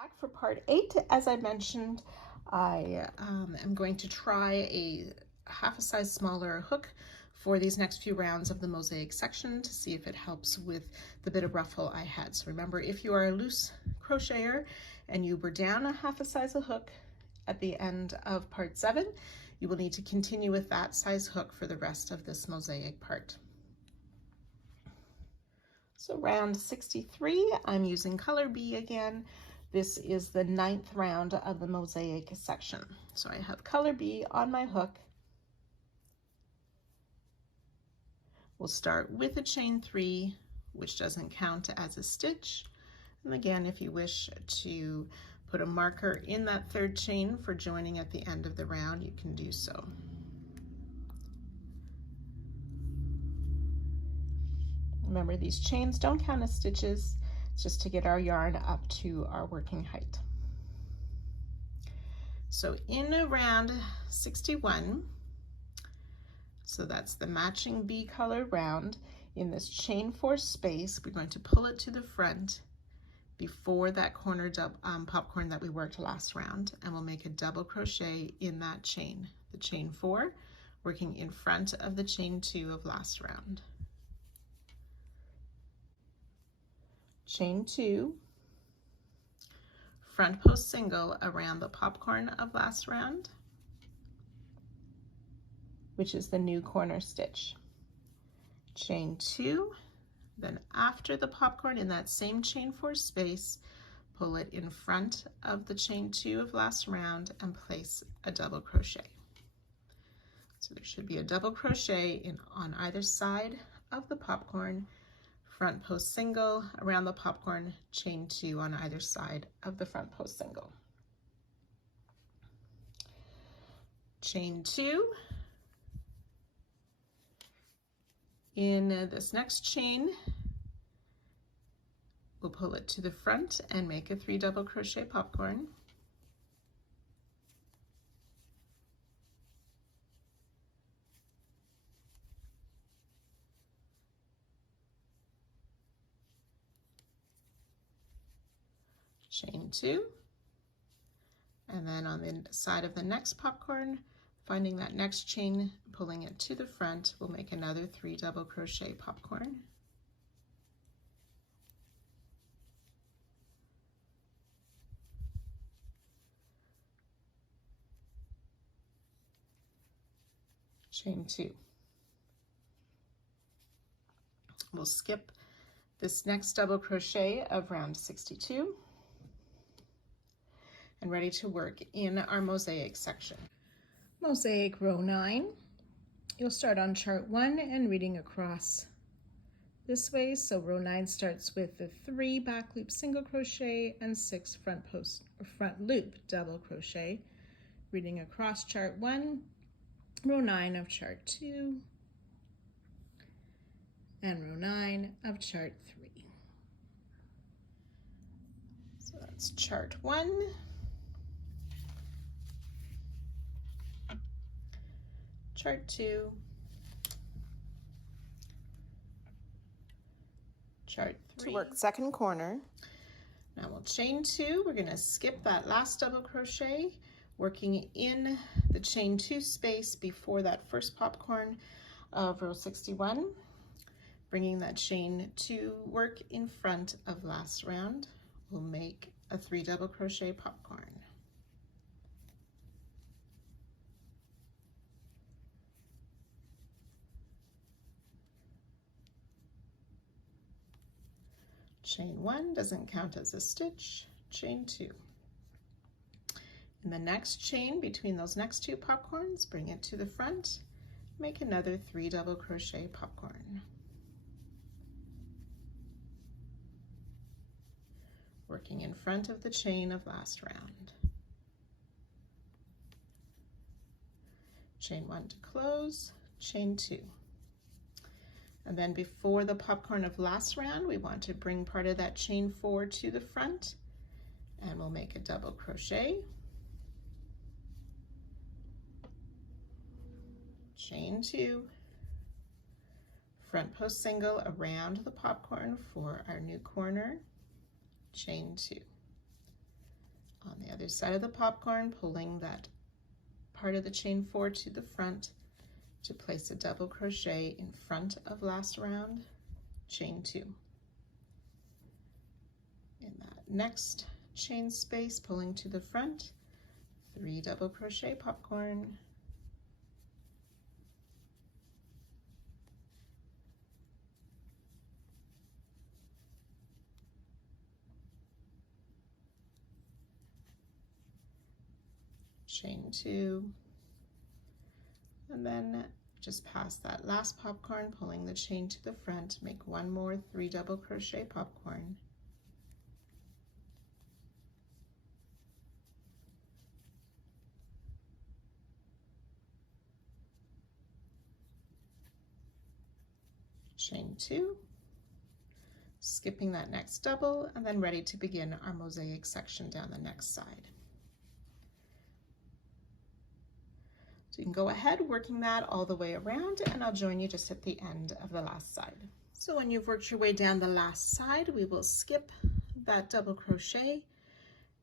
Back for part 8. As I mentioned, I am going to try a half a size smaller hook for these next few rounds of the mosaic section to see if it helps with the bit of ruffle I had. So remember, if you are a loose crocheter and you were down a half a size of hook at the end of part 7, you will need to continue with that size hook for the rest of this mosaic part. So round 63, I'm using color B again. This is the 9th round of the mosaic section. So I have color B on my hook. We'll start with a chain 3, which doesn't count as a stitch. And again, if you wish to put a marker in that 3rd chain for joining at the end of the round, you can do so. Remember, these chains don't count as stitches. It's just to get our yarn up to our working height. So in round 61, so that's the matching B color round, in this chain 4 space, we're going to pull it to the front before that corner popcorn that we worked last round, and we'll make a double crochet in that chain, the chain 4, working in front of the chain 2 of last round. Chain 2, front post single around the popcorn of last round, which is the new corner stitch. Chain 2, then after the popcorn in that same chain 4 space, pull it in front of the chain 2 of last round and place a double crochet. So there should be a double crochet on either side of the popcorn, front post single around the popcorn, chain 2 on either side of the front post single. Chain 2. In this next chain, we'll pull it to the front and make a 3 double crochet popcorn. Chain 2, and then on the side of the next popcorn, finding that next chain, pulling it to the front, we'll make another 3 double crochet popcorn. Chain 2. We'll skip this next double crochet of round 62. And ready to work in our mosaic section. Mosaic row 9. You'll start on chart 1 and reading across this way. So row 9 starts with the 3 back loop single crochet and 6 front loop double crochet. Reading across chart 1, row 9 of chart 2, and row 9 of chart 3. So that's chart 1. Chart 2, chart 3. To work second corner. Now we'll chain 2. We're going to skip that last double crochet, working in the chain 2 space before that first popcorn of row 61, bringing that chain to work in front of last round. We'll make a 3 double crochet popcorn. Chain 1 doesn't count as a stitch, chain 2. In the next chain between those next 2 popcorns, bring it to the front, make another 3 double crochet popcorn. Working in front of the chain of last round. Chain 1 to close, chain 2. And then before the popcorn of last round, we want to bring part of that chain 4 to the front, and we'll make a double crochet, chain 2, front post single around the popcorn for our new corner, chain 2. On the other side of the popcorn, pulling that part of the chain 4 to the front to place a double crochet in front of last round, chain 2. In that next chain space, pulling to the front, 3 double crochet popcorn, chain 2, and then just past that last popcorn, pulling the chain to the front, make 1 more 3 double crochet popcorn, chain 2, skipping that next double, and then ready to begin our mosaic section down the next side. So you can go ahead working that all the way around, and I'll join you just at the end of the last side. So when you've worked your way down the last side, we will skip that double crochet,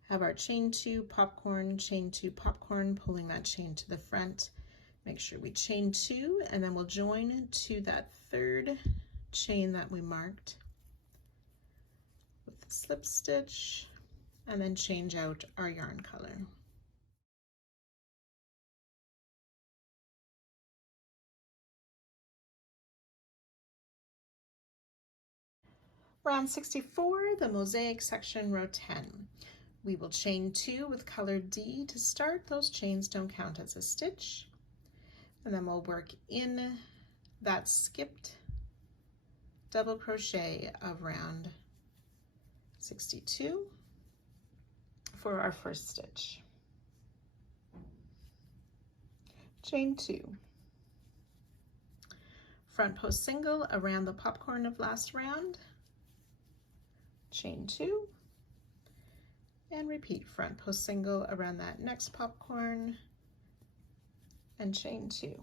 have our chain 2 popcorn, chain 2 popcorn, pulling that chain to the front. Make sure we chain 2, and then we'll join to that 3rd chain that we marked with the slip stitch, and then change out our yarn color. Round 64, the mosaic section, row 10. We will chain 2 with color D to start. Those chains don't count as a stitch. And then we'll work in that skipped double crochet of round 62 for our first stitch. Chain 2. Front post single around the popcorn of last round, chain 2, and repeat front post single around that next popcorn and chain 2.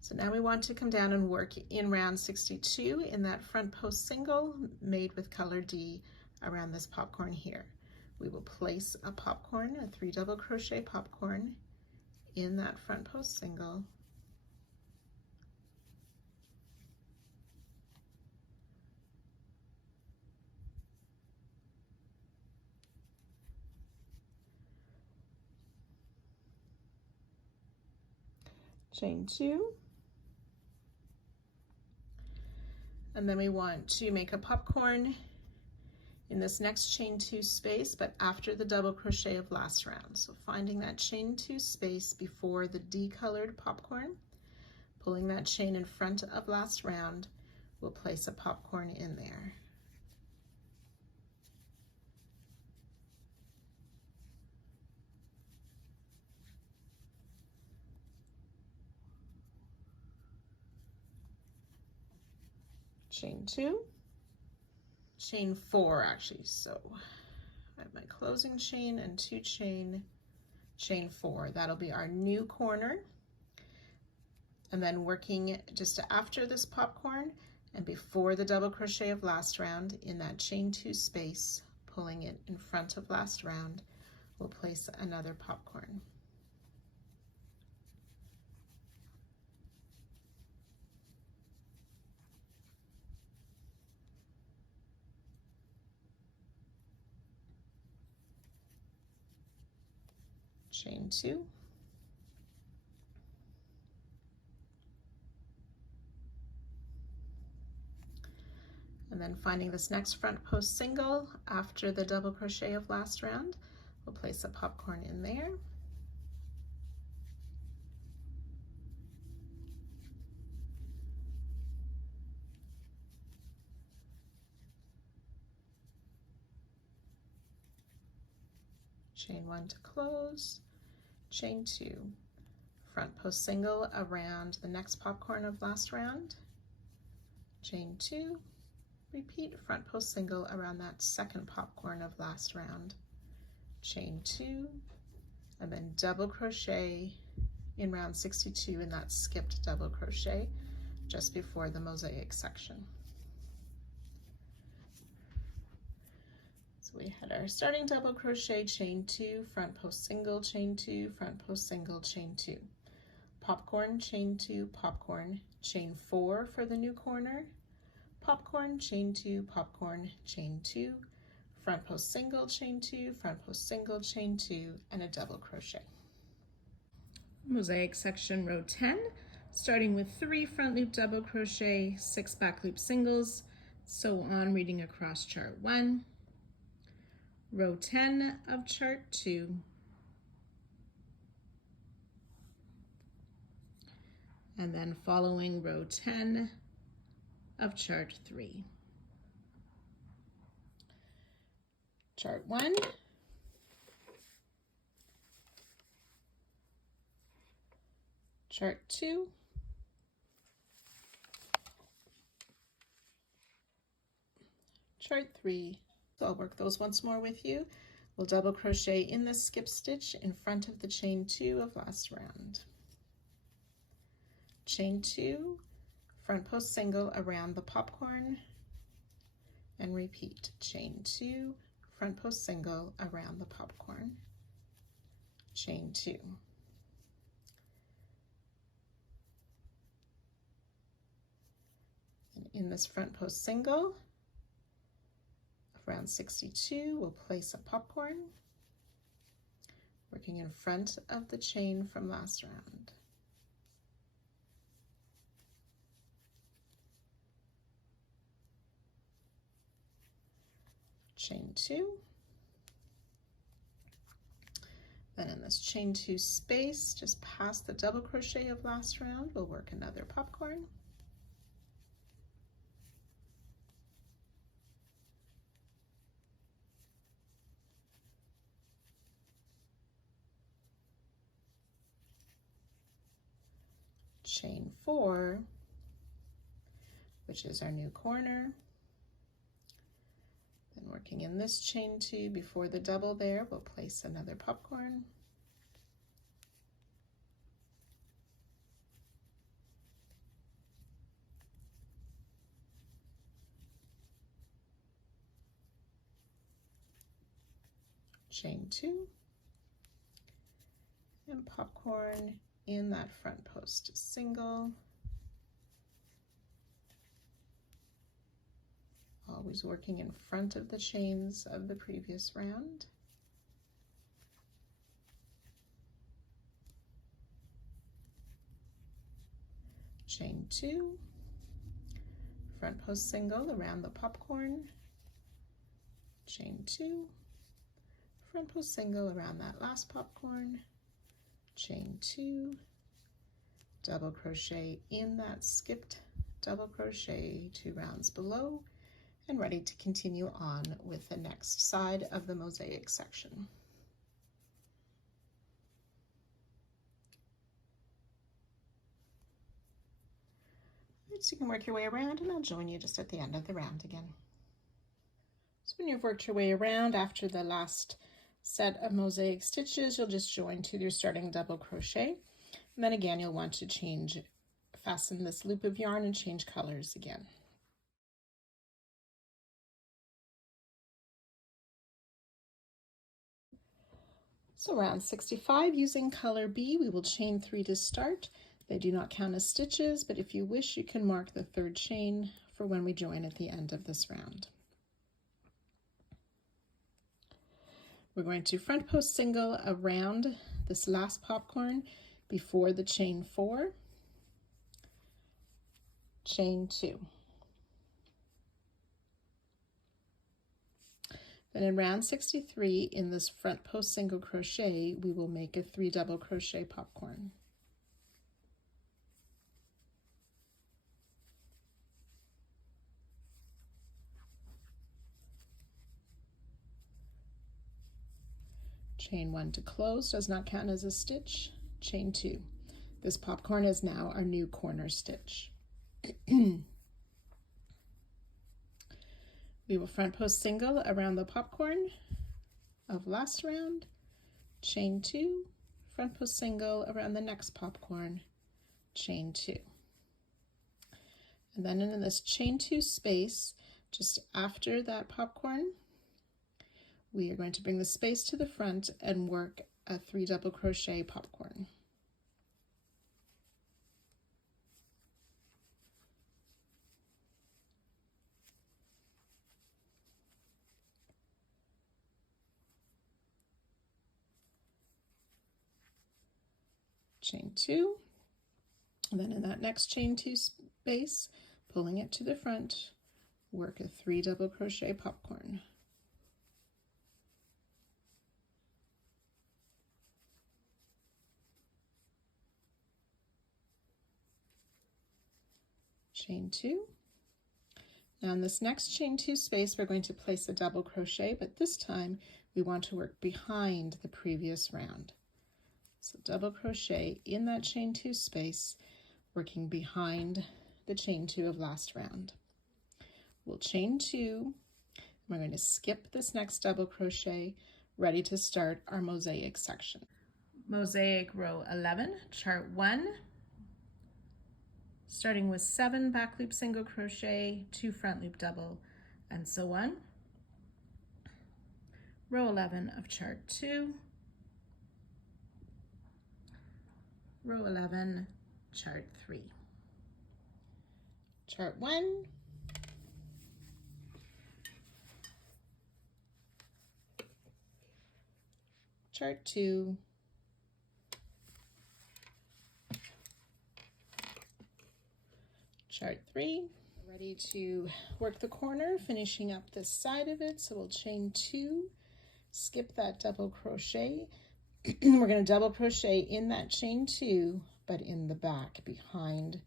So now we want to come down and work in round 62 in that front post single made with color D around this popcorn here. We will place a popcorn, a 3 double crochet popcorn in that front post single, chain 2, and then we want to make a popcorn in this next chain 2 space, but after the double crochet of last round. So finding that chain 2 space before the D-colored popcorn, pulling that chain in front of last round, we'll place a popcorn in there. Chain 2, chain 4 actually, so I have my closing chain and 2 chain 4. That'll be our new corner. And then working just after this popcorn and before the double crochet of last round in that chain 2 space, pulling it in front of last round, we'll place another popcorn. Chain 2, and then finding this next front post single after the double crochet of last round, we'll place a popcorn in there. Chain 1 to close, chain 2, front post single around the next popcorn of last round, chain 2, repeat front post single around that second popcorn of last round, chain 2, and then double crochet in round 62 in that skipped double crochet just before the mosaic section. So we had our starting double crochet, chain 2, front post single, chain 2, front post single, chain 2. Popcorn, chain 2, popcorn, chain 4 for the new corner, popcorn, chain 2, popcorn, chain 2, front post single, chain 2, front post single, chain 2, and a double crochet. Mosaic section, row 10, starting with 3 front loop double crochet, 6 back loop singles, so on, reading across chart 1, row 10 of chart 2, and then following row 10 of chart 3. Chart 1, chart 2, chart 3. So I'll work those once more with you. We'll double crochet in the skip stitch in front of the chain 2 of last round. Chain 2, front post single around the popcorn, and repeat. Chain 2, front post single around the popcorn, chain 2. And in this front post single, around 62, we'll place a popcorn, working in front of the chain from last round. Chain 2. Then in this chain 2 space, just past the double crochet of last round, we'll work another popcorn. Chain 4, which is our new corner. Then working in this chain 2 before the double there, we'll place another popcorn. Chain 2, and popcorn in that front post single. Always working in front of the chains of the previous round. Chain 2, front post single around the popcorn, chain 2, front post single around that last popcorn, chain 2, double crochet in that skipped double crochet 2 rounds below, and ready to continue on with the next side of the mosaic section. So you can work your way around, and I'll join you just at the end of the round again. So when you've worked your way around after the last set of mosaic stitches, you'll just join to your starting double crochet, and then again you'll want to fasten this loop of yarn and change colors again. So round 65, using color B, we will chain 3 to start. They do not count as stitches, but if you wish, you can mark the 3rd chain for when we join at the end of this round. We're going to front post single around this last popcorn before the chain 4, chain 2. Then in round 63, in this front post single crochet, we will make a 3 double crochet popcorn. Chain 1 to close, does not count as a stitch, chain 2. This popcorn is now our new corner stitch. We will front post single around the popcorn of last round, chain 2, front post single around the next popcorn, chain 2. And then in this chain 2 space, just after that popcorn, We are going to bring the space to the front and work a 3 double crochet popcorn. Chain 2, and then in that next chain 2 space, pulling it to the front, work a 3 double crochet popcorn. Chain 2. Now in this next chain 2 space, we're going to place a double crochet, but this time we want to work behind the previous round. So double crochet in that chain 2 space, working behind the chain 2 of last round. We'll chain 2, we're going to skip this next double crochet, ready to start our mosaic section. Mosaic row 11, chart 1, starting with 7 back loop single crochet, 2 front loop double, and so on. Row 11 of chart 2, row 11, chart 3. Chart 1, chart 2, chart 3. We're ready to work the corner, finishing up this side of it, so we'll chain 2, skip that double crochet. We're going to double crochet in that chain 2, but in the back behind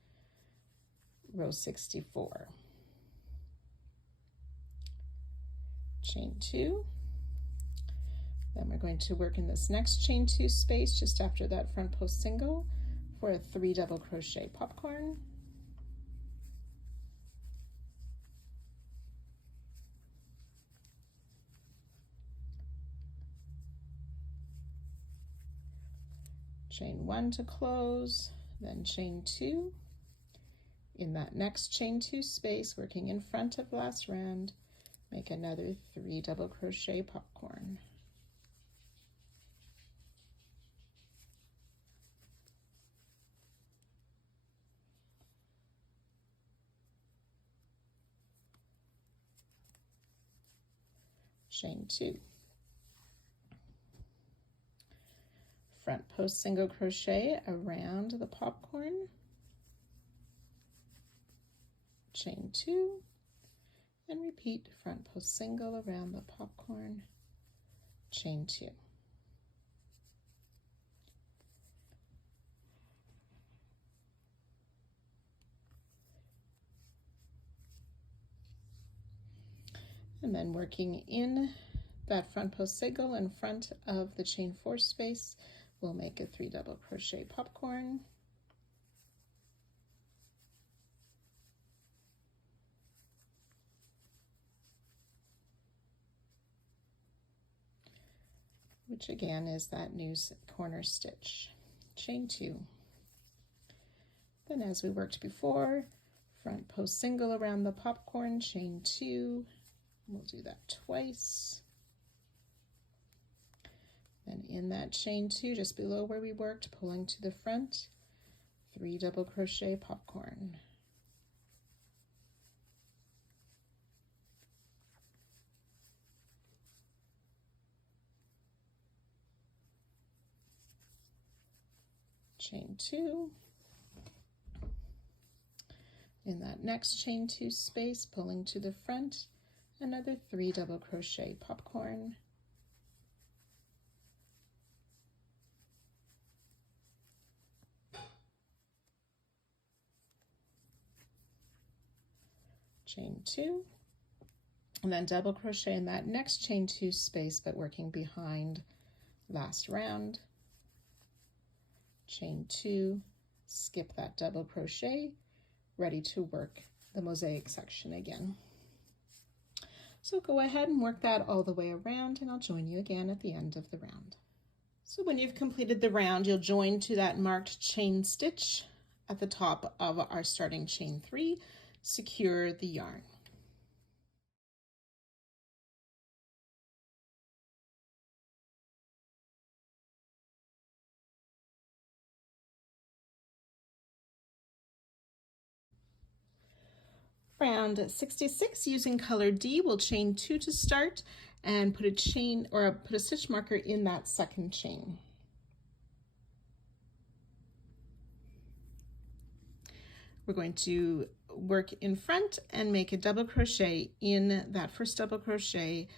row 64. Chain 2. Then we're going to work in this next chain 2 space just after that front post single for a 3 double crochet popcorn. Chain 1 to close, then chain 2. In that next chain 2 space, working in front of last round, make another 3 double crochet popcorn. Chain 2. Front post single crochet around the popcorn, chain 2, and repeat front post single around the popcorn, chain 2. And then working in that front post single in front of the chain 4 space, we'll make a 3 double crochet popcorn. Which again is that new corner stitch. Chain 2. Then as we worked before, front post single around the popcorn, chain 2. We'll do that twice. Then in that chain 2, just below where we worked, pulling to the front, 3 double crochet popcorn. Chain 2. In that next chain 2 space, pulling to the front, another 3 double crochet popcorn. Chain 2, and then double crochet in that next chain 2 space, but working behind last round. Chain 2, skip that double crochet, ready to work the mosaic section again. So go ahead and work that all the way around, and I'll join you again at the end of the round. So when you've completed the round, you'll join to that marked chain stitch at the top of our starting chain 3, secure the yarn. Round 66, using color D, we'll chain 2 to start and put a chain or put a stitch marker in that second chain. We're going to work in front and make a double crochet in that first double crochet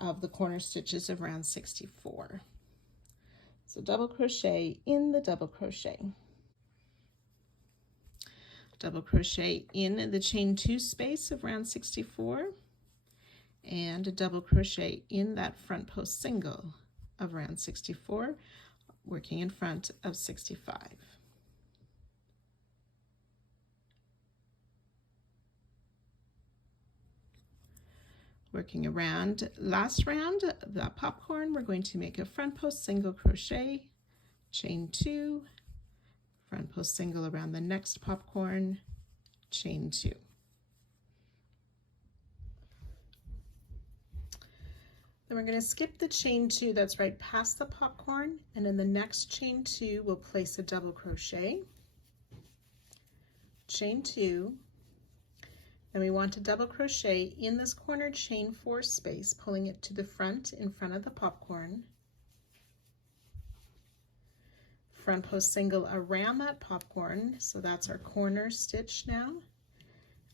of the corner stitches of round 64. So double crochet in the double crochet. Double crochet in the chain 2 space of round 64 and a double crochet in that front post single of round 64, working in front of 65. Working around last round, the popcorn, we're going to make a front post single crochet, chain 2, front post single around the next popcorn, chain 2. Then we're going to skip the chain 2 that's right past the popcorn, and in the next chain 2 we'll place a double crochet, chain 2, then we want to double crochet in this corner chain 4 space, pulling it to the front in front of the popcorn, front post single around that popcorn, so that's our corner stitch now,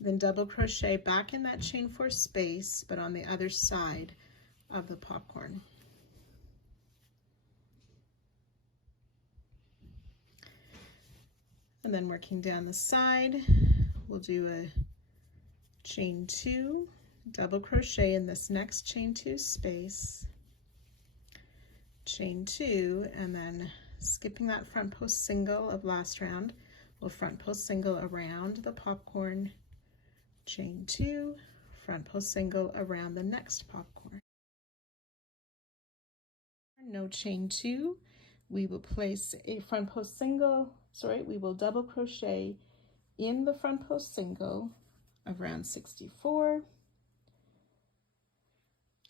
then double crochet back in that chain 4 space but on the other side of the popcorn. And then working down the side, we'll do a chain 2, double crochet in this next chain 2 space, chain 2, and then skipping that front post single of last round, we'll front post single around the popcorn, chain 2, front post single around the next popcorn. No chain 2, we will place a front post single, we will double crochet in the front post single of round 64,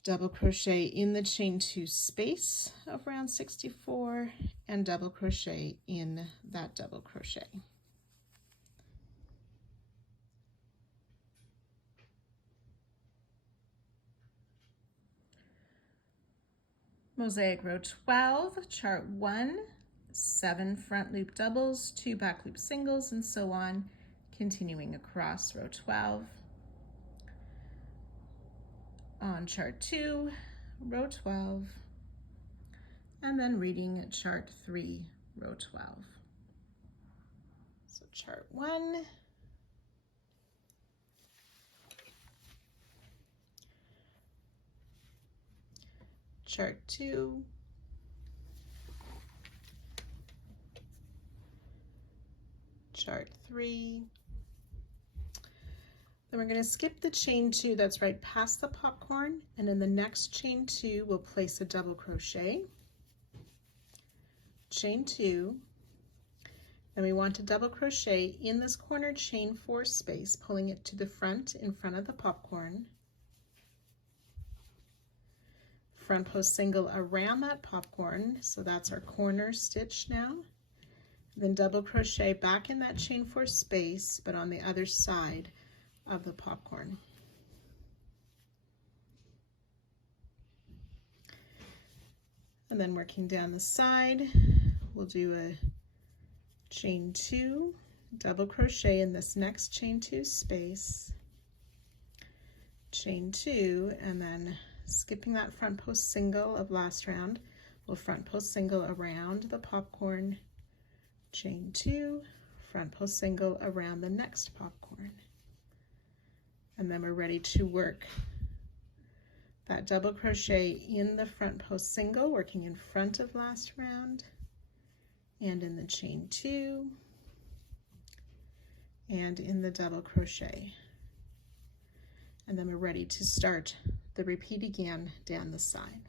double crochet in the chain 2 space of round 64, and double crochet in that double crochet. Mosaic row 12, chart 1, 7 front loop doubles, 2 back loop singles, and so on, continuing across row 12. On chart 2, row 12, and then reading chart 3, row 12. So chart 1, chart 2, chart 3, then we're going to skip the chain 2 that's right past the popcorn, and in the next chain 2 we'll place a double crochet, chain 2, then we want to double crochet in this corner chain 4 space, pulling it to the front in front of the popcorn, front post single around that popcorn, so that's our corner stitch now, then double crochet back in that chain 4 space but on the other side of the popcorn. And then working down the side, we'll do a chain 2, double crochet in this next chain 2 space, chain 2, and then skipping that front post single of last round, we'll front post single around the popcorn, chain 2, front post single around the next popcorn. And then we're ready to work that double crochet in the front post single, working in front of last round, and in the chain 2, and in the double crochet. And then we're ready to start the repeat again down the side.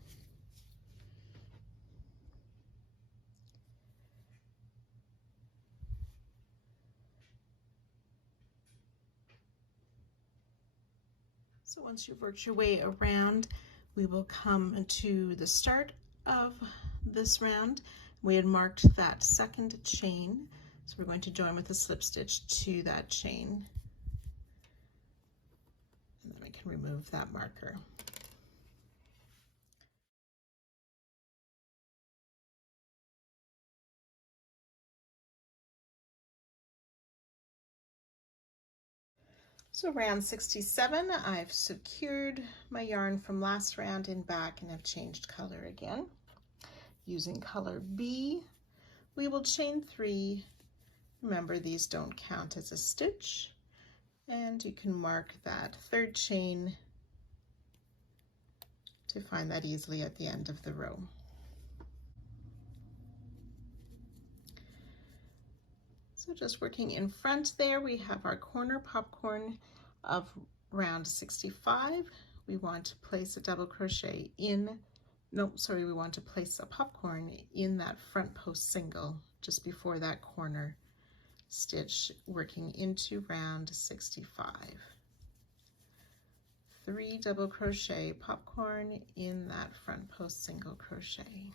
So once you've worked your way around, we will come to the start of this round. We had marked that second chain, so we're going to join with a slip stitch to that chain. can remove that marker. So round 67, I've secured my yarn from last round in back and have changed color again. Using color B, we will chain 3. Remember, these don't count as a stitch, and you can mark that 3rd chain to find that easily at the end of the row. So just working in front there, we have our corner popcorn of round 65. We want to place a double crochet in, we want to place a popcorn in that front post single just before that corner stitch, working into round 65. 3 double crochet popcorn in that front post single crochet.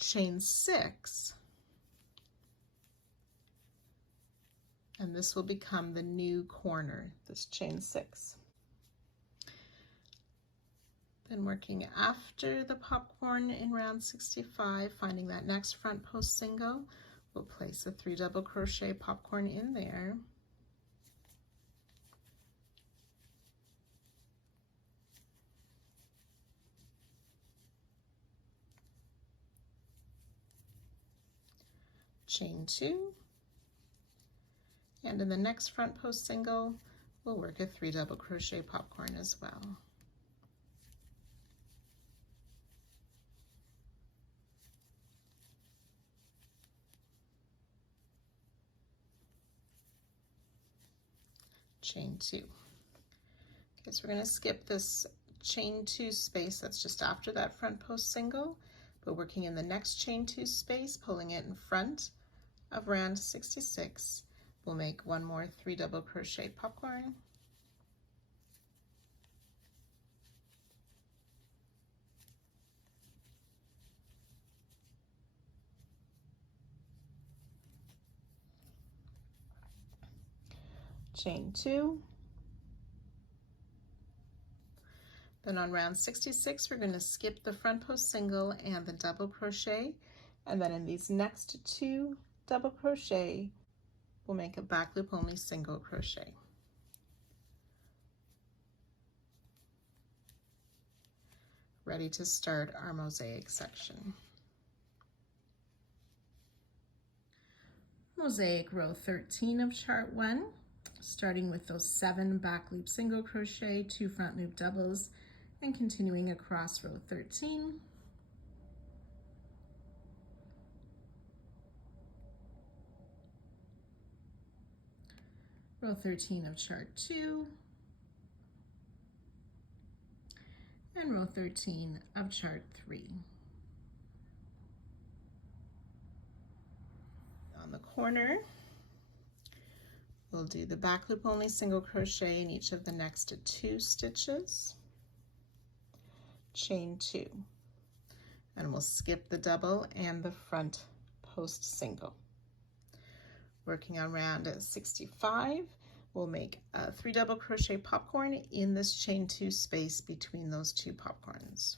Chain 6, and this will become the new corner, this chain 6. Then working after the popcorn in round 65, finding that next front post single, we'll place a 3 double crochet popcorn in there. Chain 2, and in the next front post single, we'll work a 3 double crochet popcorn as well. Chain 2. Okay, so we're going to skip this chain 2 space that's just after that front post single, but working in the next chain 2 space, pulling it in front of round 66, we'll make 1 more 3 double crochet popcorn. Chain 2. Then on round 66, we're going to skip the front post single and the double crochet, and then in these next 2 double crochet, we'll make a back loop only single crochet. Ready to start our mosaic section. Mosaic row 13 of chart 1, starting with those 7 back loop single crochet, 2 front loop doubles, and continuing across row 13. Row 13 of chart 2, and row 13 of chart 3. On the corner, we'll do the back loop only single crochet in each of the next 2 stitches, chain 2, and we'll skip the double and the front post single. Working on round 65, we'll make a 3 double crochet popcorn in this chain 2 space between those 2 popcorns.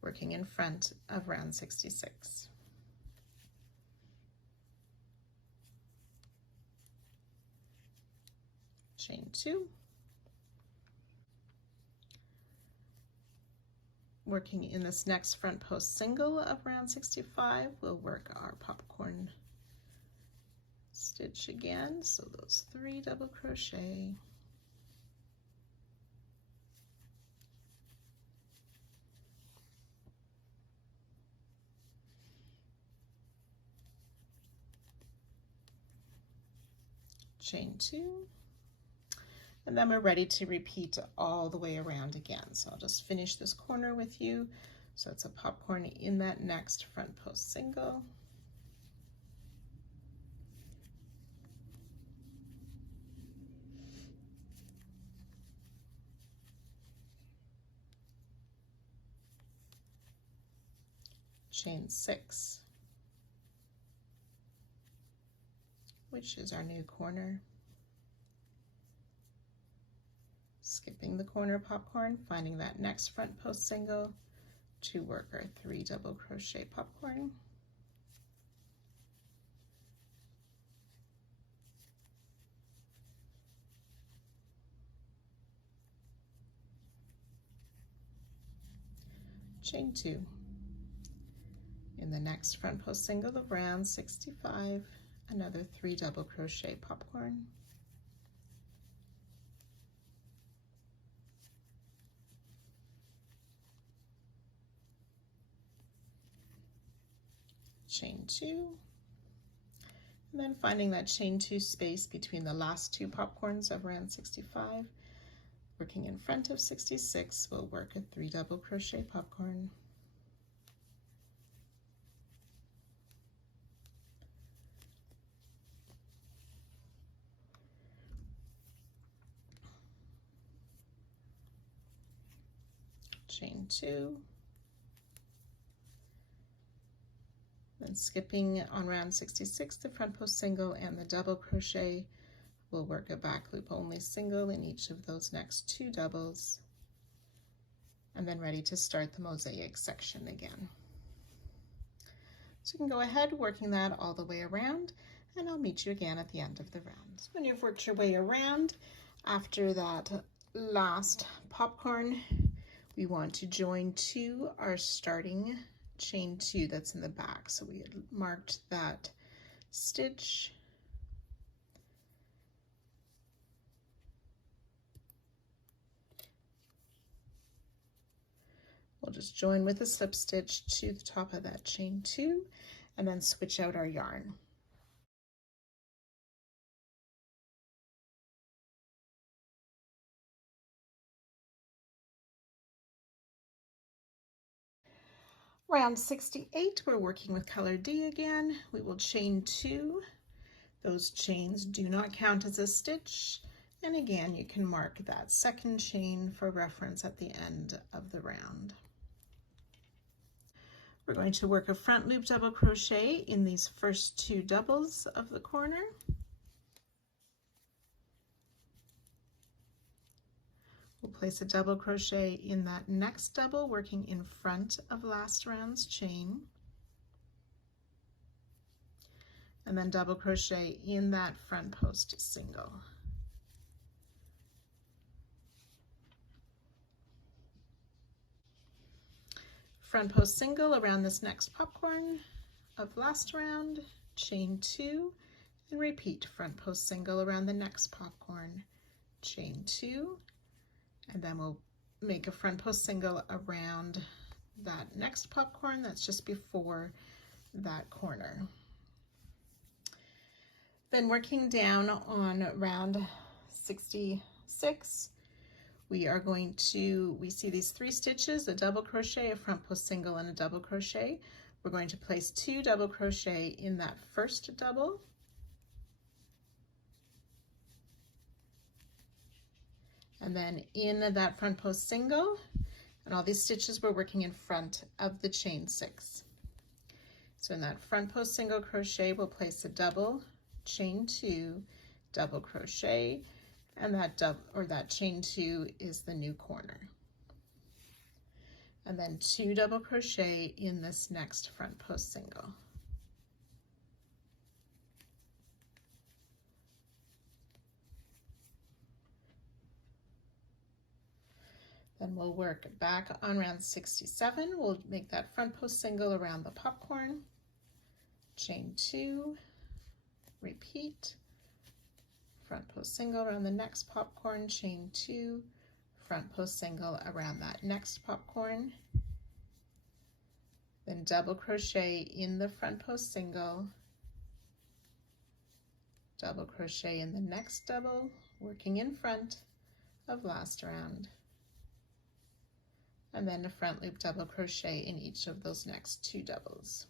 Working in front of round 66. Chain 2. Working in this next front post single of round 65, we'll work our popcorn stitch again, so those 3 double crochet, chain 2, and then we're ready to repeat all the way around again. So I'll just finish this corner with you. So it's a popcorn in that next front post single, chain 6, which is our new corner. Skipping the corner popcorn, finding that next front post single to work our 3 double crochet popcorn. Chain 2. In the next front post single of round 65, another 3 double crochet popcorn. Chain 2, and then finding that chain 2 space between the last 2 popcorns of round 65, working in front of 66, we'll work a 3 double crochet popcorn. Chain 2, then skipping on round 66, the front post single and the double crochet, we'll work a back loop only single in each of those next 2 doubles, and then ready to start the mosaic section again. So you can go ahead working that all the way around, and I'll meet you again at the end of the round. So when you've worked your way around, after that last popcorn, we want to join to our starting chain 2 that's in the back. So we had marked that stitch, we'll just join with a slip stitch to the top of that chain 2 and then switch out our yarn. Round 68, we're working with color D again. We will chain 2. Those chains do not count as a stitch. And again, you can mark that second chain for reference at the end of the round. We're going to work a front loop double crochet in these first 2 doubles of the corner. We'll place a double crochet in that next double, working in front of last round's chain, and then double crochet in that front post single. Front post single around this next popcorn of last round, chain 2, and repeat front post single around the next popcorn, chain 2, and then we'll make a front post single around that next popcorn that's just before that corner. Then working down on round 66, we see these 3 stitches, a double crochet, a front post single, and a double crochet. We're going to place 2 double crochet in that first double, and then in that front post single, and all these stitches we're working in front of the chain 6. So in that front post single crochet, we'll place a double, chain 2, double crochet, and that chain 2 is the new corner. And then 2 double crochet in this next front post single. Then we'll work back on round 67. We'll make that front post single around the popcorn, chain 2, repeat, front post single around the next popcorn, chain 2, front post single around that next popcorn, then double crochet in the front post single, double crochet in the next double, working in front of last round, and then a front loop double crochet in each of those next 2 doubles.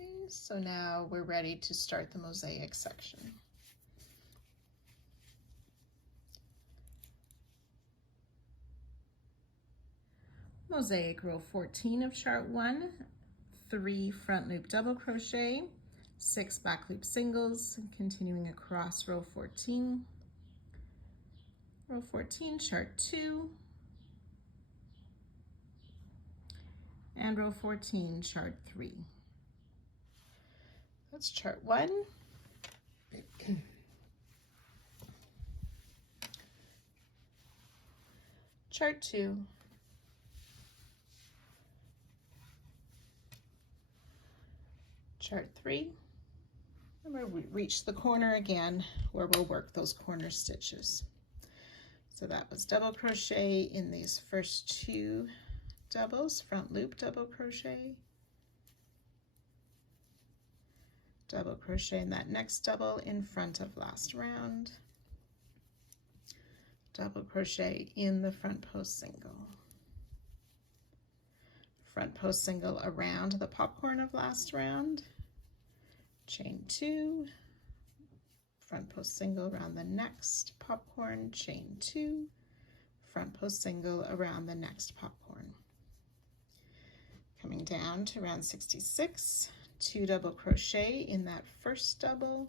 Okay, so now we're ready to start the mosaic section. Mosaic row 14 of chart 1, 3 front loop double crochet, 6 back loop singles, continuing across row 14. Row 14, chart 2, and row 14, chart 3. That's chart 1. Chart 2. Chart 3. And we'll reach the corner again where we'll work those corner stitches. So that was double crochet in these first 2 doubles, front loop double crochet, double crochet in that next double in front of last round, double crochet in the front post single, front post single around the popcorn of last round, chain 2, front post single around the next popcorn, chain 2, front post single around the next popcorn. Coming down to round 66, 2 double crochet in that first double,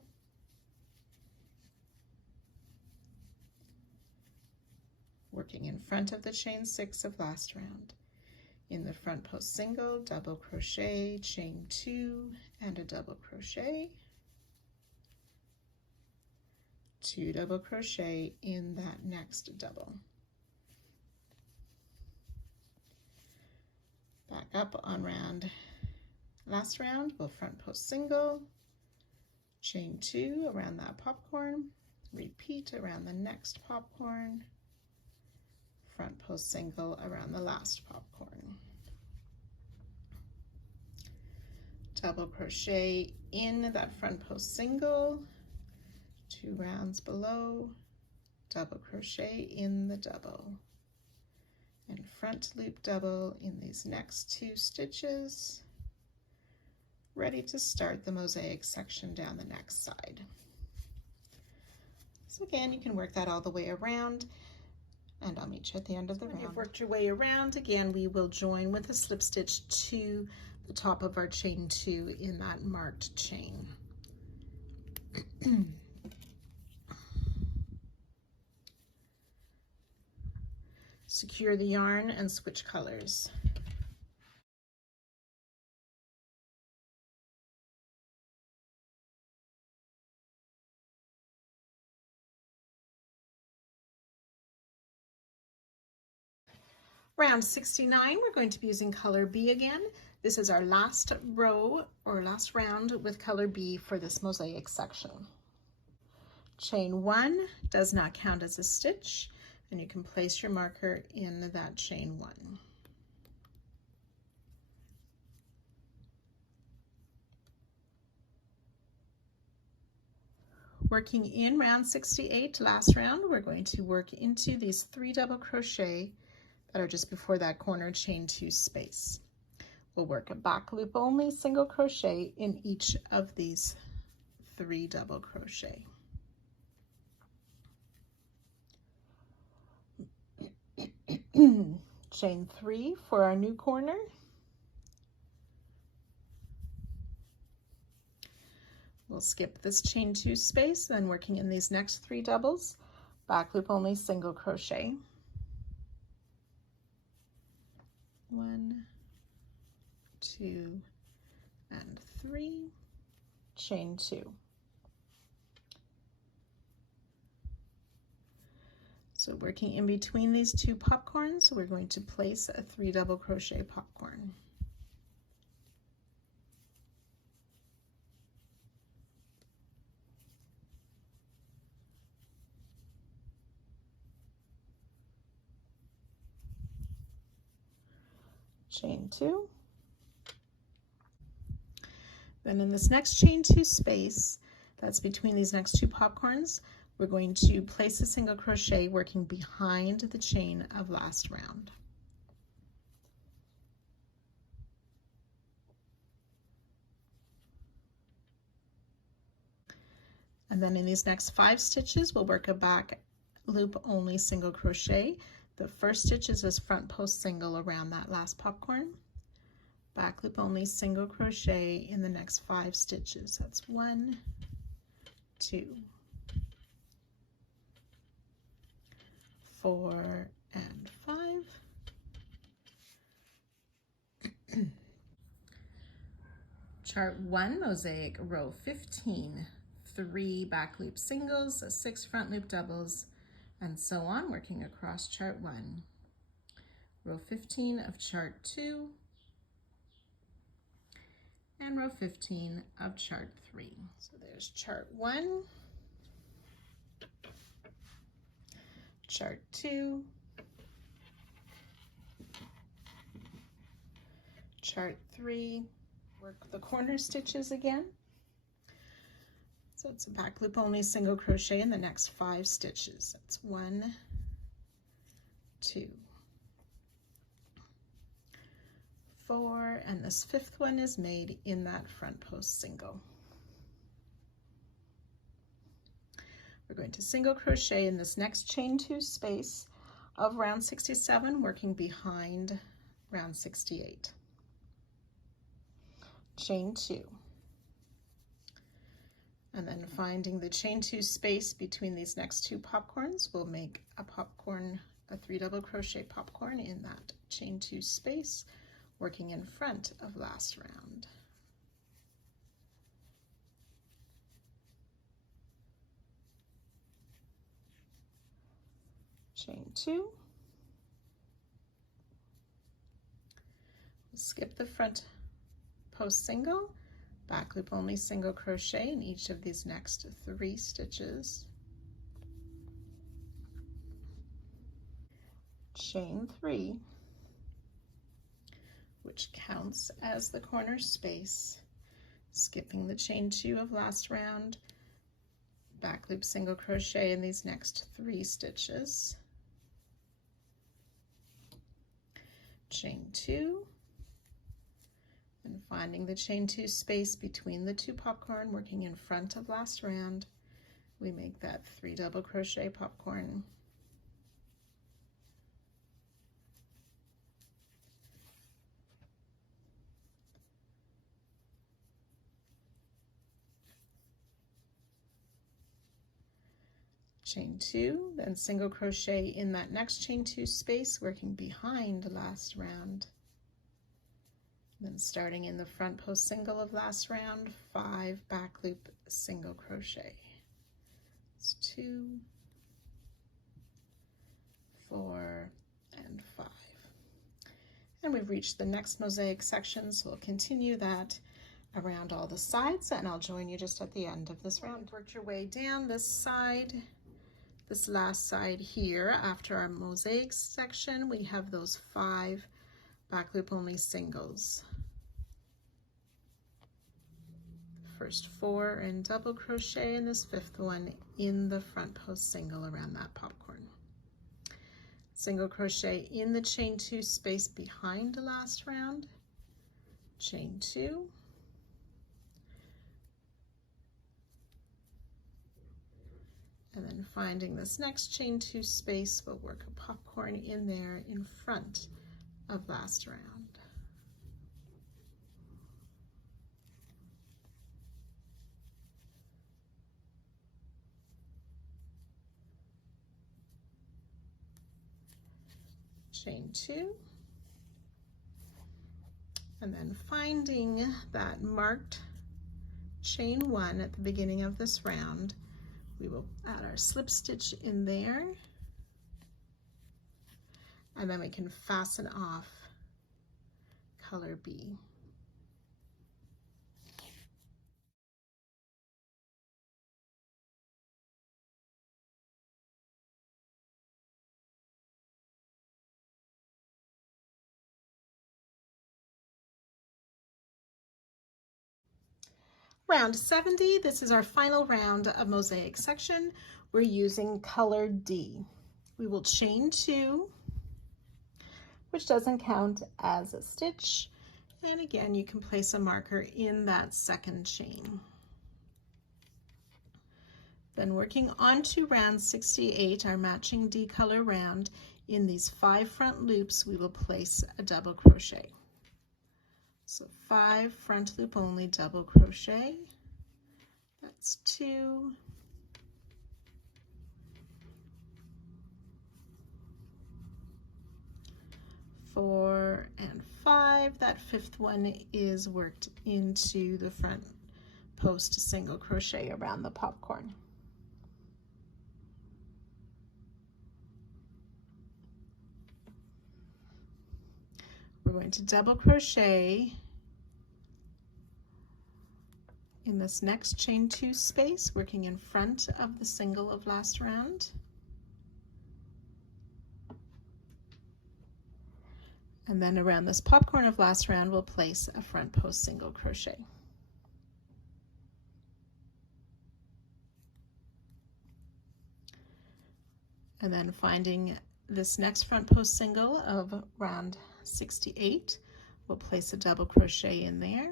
working in front of the chain 6 of last round. In the front post single, double crochet, chain 2, and a double crochet, 2 double crochet in that next double. Back up on last round, we'll front post single, chain 2 around that popcorn, repeat around the next popcorn, front post single around the last popcorn. Double crochet in that front post single, 2 rounds below, double crochet in the double, and front loop double in these next 2 stitches, ready to start the mosaic section down the next side. So again, you can work that all the way around, and I'll meet you at the end of the round. When you've worked your way around, again, we will join with a slip stitch to the top of our chain 2 in that marked chain. Secure the yarn and switch colors. Round 69, we're going to be using color B again. This is our last row or last round with color B for this mosaic section. Chain 1 does not count as a stitch, and you can place your marker in that chain 1. Working in round 68, last round, we're going to work into these 3 double crochet that are just before that corner chain 2 space. We'll work a back loop only single crochet in each of these 3 double crochet. Chain 3 for our new corner. We'll skip this chain 2 space, then working in these next 3 doubles, back loop only single crochet. 1, 2, and 3, chain 2. So working in between these 2 popcorns, we're going to place a 3 double crochet popcorn. Chain 2. Then in this next chain 2 space, that's between these next 2 popcorns, we're going to place a single crochet working behind the chain of last round. And then in these next 5 stitches, we'll work a back loop only single crochet. The first stitch is this front post single around that last popcorn. Back loop only, single crochet in the next 5 stitches. That's 1, 2, 4, and 5. Chart 1, mosaic, row 15, 3 back loop singles, 6 front loop doubles, and so on, working across chart 1. Row 15 of chart 2, and row 15 of chart 3. So there's chart 1, chart 2, chart 3. Work the corner stitches again. So it's a back loop only, single crochet in the next 5 stitches. That's 1, 2, 4, and this 5th one is made in that front post single. We're going to single crochet in this next chain 2 space of round 67, working behind round 68. Chain 2. And then finding the chain 2 space between these next 2 popcorns, we'll make a popcorn, a 3 double crochet popcorn in that chain 2 space, working in front of last round. Chain 2. We'll skip the front post single, back loop only, single crochet in each of these next 3 stitches. Chain 3, which counts as the corner space, skipping the chain 2 of last round, back loop single crochet in these next 3 stitches. Chain 2, and finding the chain 2 space between the 2 popcorn, working in front of last round, we make that 3 double crochet popcorn. Chain 2, then single crochet in that next chain 2 space, working behind last round. Then starting in the front post single of last round, 5 back loop single crochet. It's 2, 4, and 5. And we've reached the next mosaic section, so we'll continue that around all the sides, and I'll join you just at the end of this round. Work your way down this side, this last side here. After our mosaic section, we have those 5 back loop only singles. First 4 and double crochet, and this 5th one in the front post single around that popcorn. Single crochet in the chain 2 space behind the last round, chain 2, and then finding this next chain 2 space, we'll work a popcorn in there in front of last round. Chain 2, and then finding that marked chain 1 at the beginning of this round, we will add our slip stitch in there, and then we can fasten off color B. Round 70, this is our final round of mosaic section. We're using color D. We will chain 2, which doesn't count as a stitch. And again, you can place a marker in that second chain. Then working on to round 68, our matching D color round, In these 5 front loops, we will place a double crochet. So 5 front loop only, double crochet. That's 2. 4 and 5. That 5th one is worked into the front post single crochet around the popcorn. We're going to double crochet in this next chain 2 space, working in front of the single of last round. And then around this popcorn of last round, we'll place a front post single crochet. And then finding this next front post single of round 68, we'll place a double crochet in there.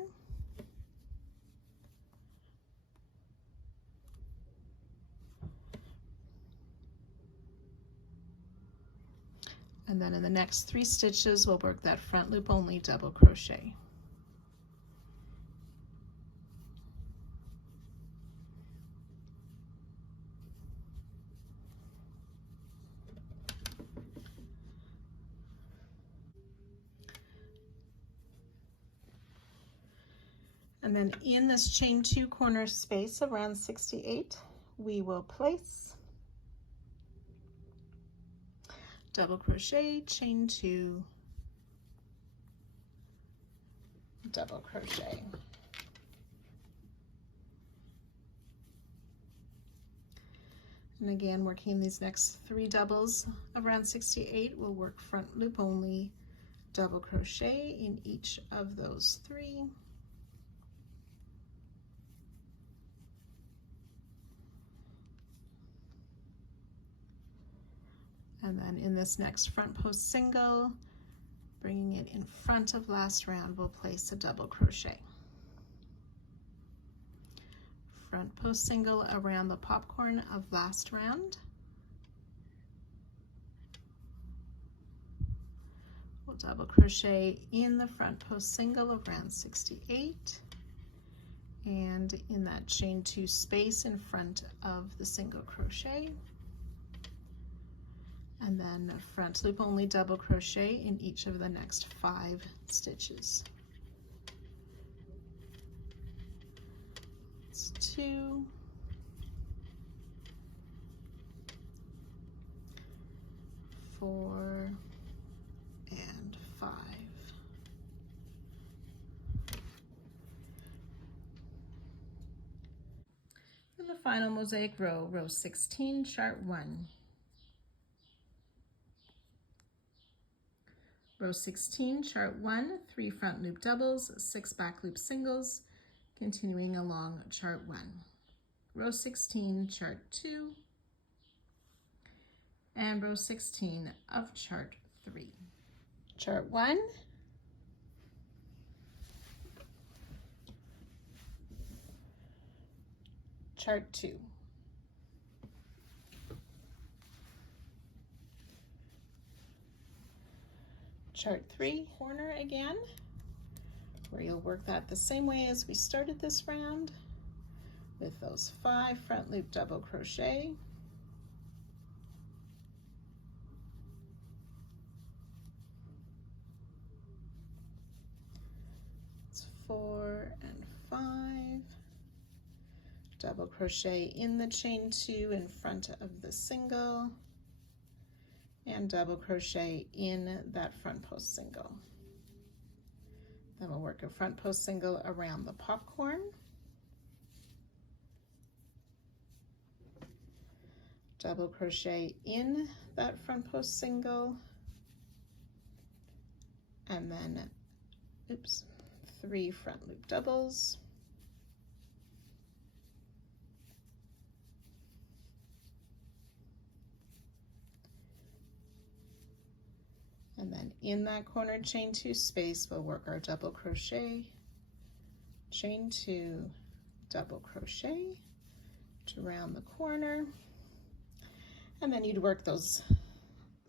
And then in the next 3 stitches, we'll work that front loop only double crochet. And then in this chain 2 corner space around 68, we will place double crochet, chain 2, double crochet. And again, working these next 3 doubles around 68, we'll work front loop only, double crochet in each of those 3. And then in this next front post single, bringing it in front of last round, we'll place a double crochet. Front post single around the popcorn of last round. We'll double crochet in the front post single of round 68 and in that chain 2 space in front of the single crochet. And then a front loop only double crochet in each of the next 5 stitches. It's 2, 4, and 5. And the final mosaic row, row 16, chart 1. Row 16, chart 1, 3 front loop doubles, 6 back loop singles, continuing along chart 1. Row 16, chart 2, and row 16 of chart 3. Chart 1, chart 2. Chart 3 corner again, where you'll work that the same way as we started this round with those 5 front loop double crochet. It's 4 and 5. Double crochet in the chain 2 in front of the single. And double crochet in that front post single. Then we'll work a front post single around the popcorn. Double crochet in that front post single. And then, 3 front loop doubles. And then in that corner chain 2 space, we'll work our double crochet, chain 2, double crochet to round the corner. And then you'd work those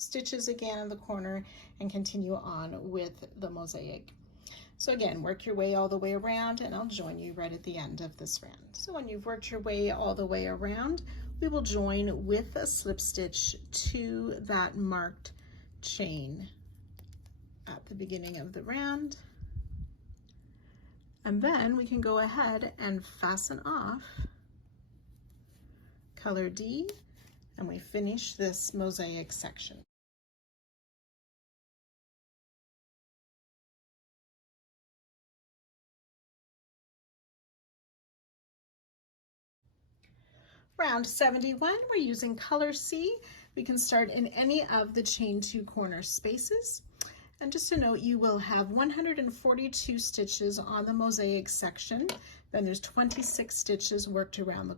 stitches again in the corner and continue on with the mosaic. So again, work your way all the way around, and I'll join you right at the end of this round. So when you've worked your way all the way around, we will join with a slip stitch to that marked chain at the beginning of the round. And then we can go ahead and fasten off color D, and we finish this mosaic section. Round 71, we're using color C. We can start in any of the chain 2 corner spaces. And just a note, you will have 142 stitches on the mosaic section. Then there's 26 stitches worked around the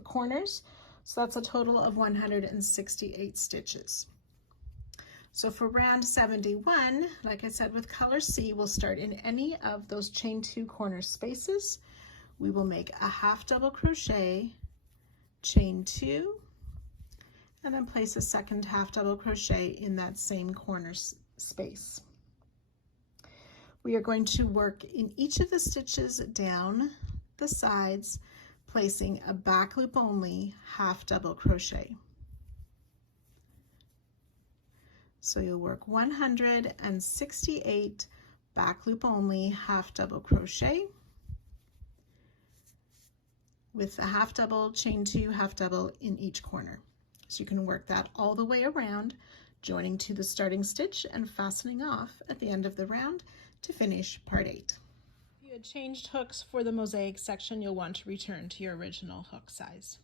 corners. So that's a total of 168 stitches. So for round 71, like I said, with color C, we'll start in any of those chain 2 corner spaces. We will make a half double crochet, chain 2, and then place a second half double crochet in that same corner space. We are going to work in each of the stitches down the sides, placing a back loop only half double crochet. So you'll work 168 back loop only half double crochet with a half double, chain 2, half double in each corner. So you can work that all the way around, joining to the starting stitch and fastening off at the end of the round to finish part 8. If you had changed hooks for the mosaic section, you'll want to return to your original hook size.